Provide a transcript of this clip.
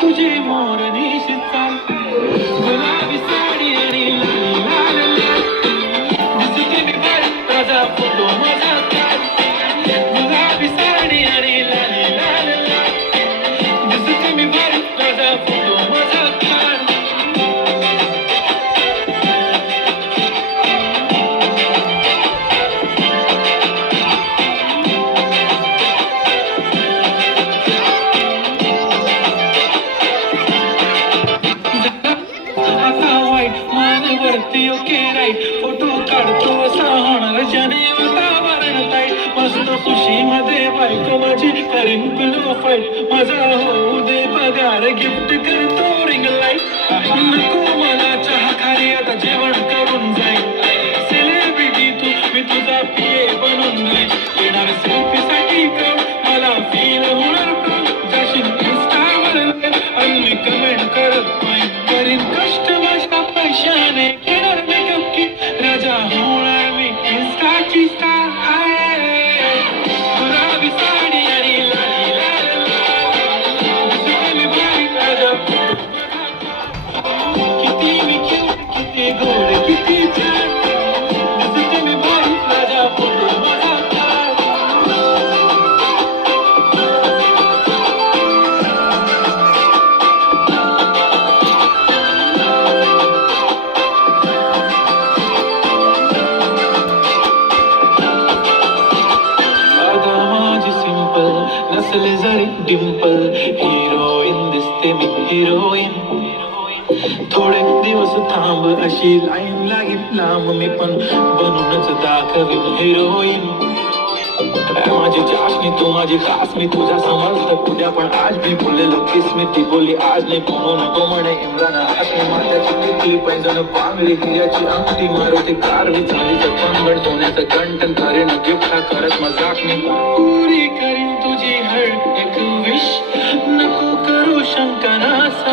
तुझे right photo काढतो असा होणार. ज्याने वातावरण ताई, मस्त खुशी मध्ये बायको माझी करीन पिलो फाईट माझा होऊ दे पगार गिफ्ट करतो रिंग लाईट नको मला चहा किती मी cute, किती गोड किती नसले जरी डिंपल हिरोईन दिसते मी हिरोईन थोडे दिवस थांब, अशी लाईन लागेल लांब मी पण बनूनच दाखवीन हिरोईन माझी चाशनी तू माझी खास, मी तुझ्या समजत उद्या पण आज मी बोललेलो किस, मी ती बोलली आज नाही. बोलू नको म्हणे, इम्रान हाशमी मात्याची टिकली पैंजण पांगडी हिऱ्याची अंगठी मारुती, कारवी चांदीचं पंगड, सोन्याचं गंटन करेन गिफ्ट, हा मज़ाक मी. पुरी करू शंका ना सवाल